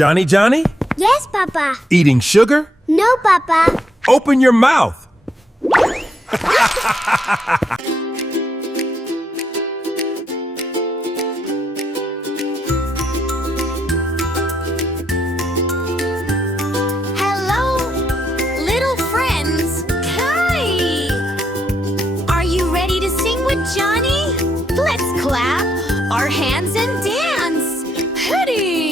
Johnny, Johnny? Yes, Papa. Eating sugar? No, Papa. Open your mouth. Hello, little friends. Hi. Are you ready to sing with Johnny? Let's clap our hands and dance. Ready?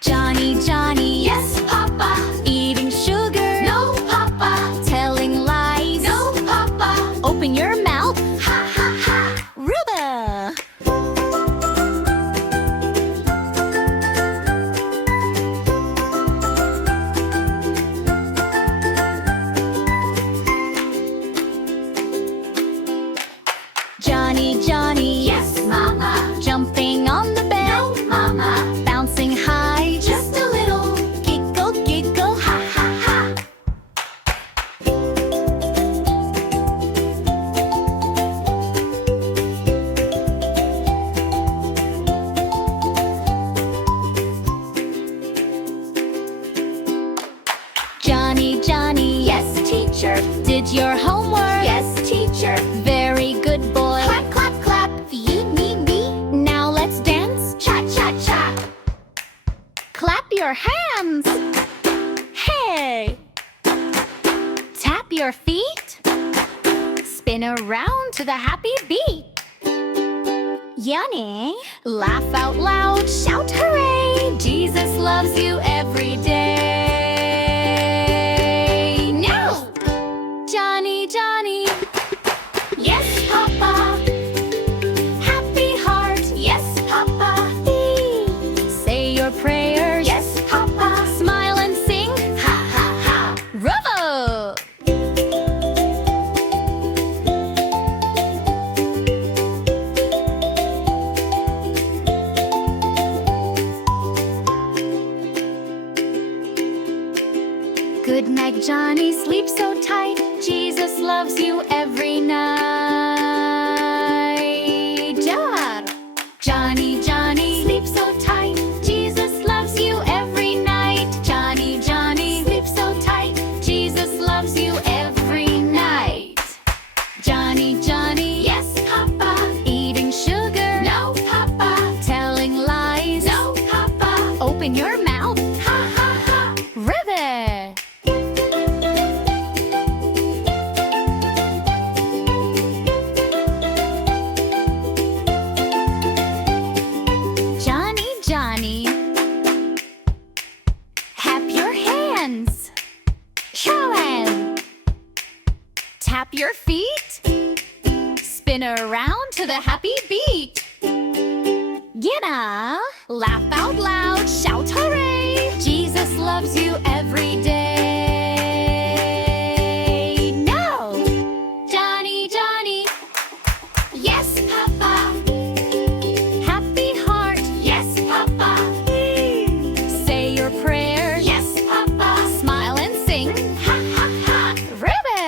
Johnny, Johnny, yes, Papa. Eating sugar, no, Papa. Telling lies, no, Papa. Open your mouth, ha, ha, ha. Ruba. Johnny, Johnny, yes, Mama. Jumping on the bed, no, Mama. Bouncing high, just a little. Giggle, giggle, ha, ha, ha. Johnny, Johnny, yes, teacher. Did your homework? Yes, teacher. Very good boy. Clap, clap, clap. You, me. Now let's dance. Cha, cha, cha. Clap your hands. Hey. Tap your feet. Spin around to the happy beat. Yummy. Laugh out loud. Shout hooray. Jesus loves you every day. Now. Johnny, Johnny. Yes, Papa. Happy heart. Yes, Papa. Say your prayers. Yes, Papa. Smile and sing. Ha, ha, ha. Bravo! Good night, Johnny. Sleep so tight. Jesus loves you every night. Jar. Johnny, Johnny. Sleep so tight. Jesus loves you every night. Johnny, Johnny. Sleep so tight. Jesus loves you every night. Johnny, Johnny. Yes, Papa. Eating sugar. No, Papa. Telling lies. No, Papa. Open your mouth. Ha, ha, ha. Ribbit. Johnny, Johnny. Clap your hands. Show 'em. Tap your feet. Spin around to the happy beat. Get up. Laugh out loud. Shout hooray. Jesus loves you every day. Now. Johnny, Johnny. Yes, Papa. Happy heart. Yes, Papa. Say your prayers. Yes, Papa. Smile and sing. Ha, ha, ha. Ruby.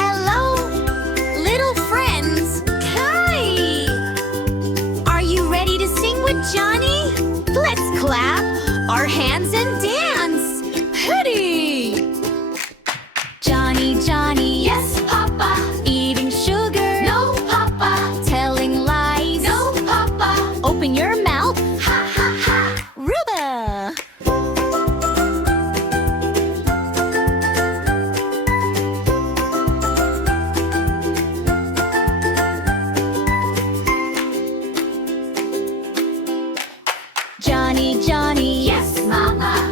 Hello, little friends. Hi. Are you ready to sing with Johnny? Let's clap our hands and dance. Ready? Johnny, Johnny. Yes, Papa. Eating sugar. No, Papa. Telling lies. No, Papa. Open your mouth. Ha, ha, ha. Ruba. Johnny, Johnny. Yes, Mama.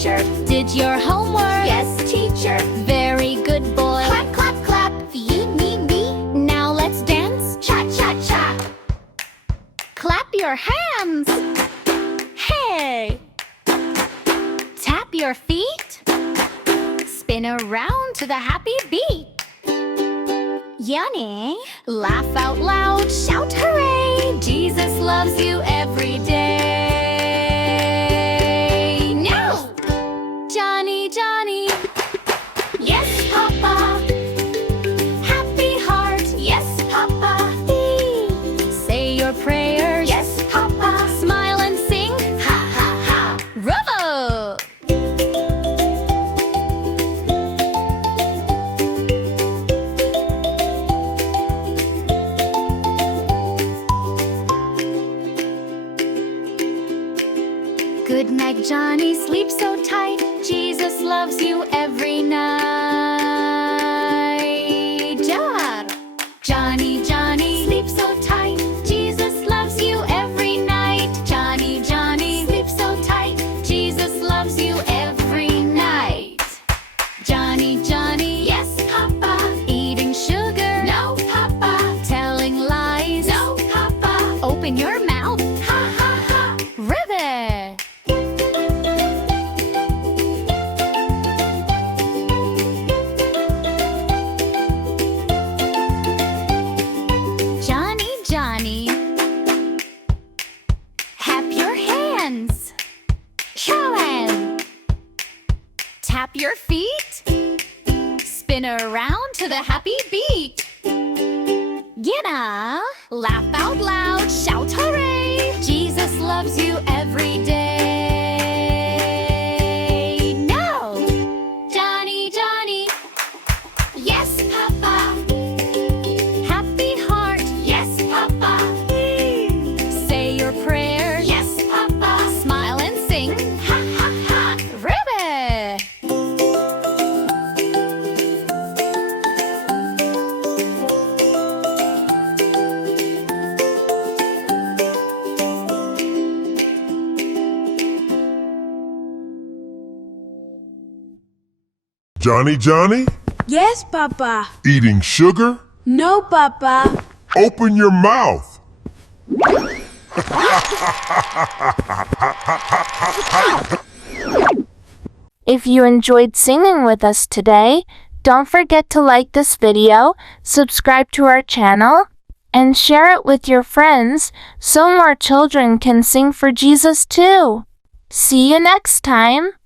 teacher. Did your homework? Yes, teacher. Very good boy. Clap, clap, clap. Feed me, me. Now let's dance. Cha, cha, cha. Clap your hands. Hey. Tap your feet. Spin around to the happy beat. Yummy. Laugh out loud. Shout hooray. Jesus loves you every day. Now. Johnny, Johnny. Yes, Papa. Happy heart. Yes, Papa. Say your prayers. Yes, Papa. Smile and sing. Ha, ha, ha. Bravo! Good night, Johnny. Sleep so tight. Jesus loves you every night. Jar. Johnny, Johnny. Sleep so tight. Jesus loves you every night. Johnny, Johnny. Sleep so tight. Jesus loves you every night. Johnny, Johnny. Yes, Papa. Eating sugar. No, Papa. Telling lies. No, Papa. Open your mouth. Ha, ha, ha. Ribbit. Johnny, Johnny. Hap your hands. Show 'em. Tap your feet. Spin around to the happy beat. Get up. Laugh out loud. Shout hooray. Jesus loves you every day. Now. Johnny, Johnny. Yes, Papa. Happy heart. Yes, Papa. Say your prayers. Yes, Papa. Smile and sing. Ha, ha, ha. Ribbit. Johnny, Johnny? Yes, Papa. Eating sugar? No, Papa. Open your mouth. If you enjoyed singing with us today, don't forget to like this video, subscribe to our channel, and share it with your friends so more children can sing for Jesus too. See you next time.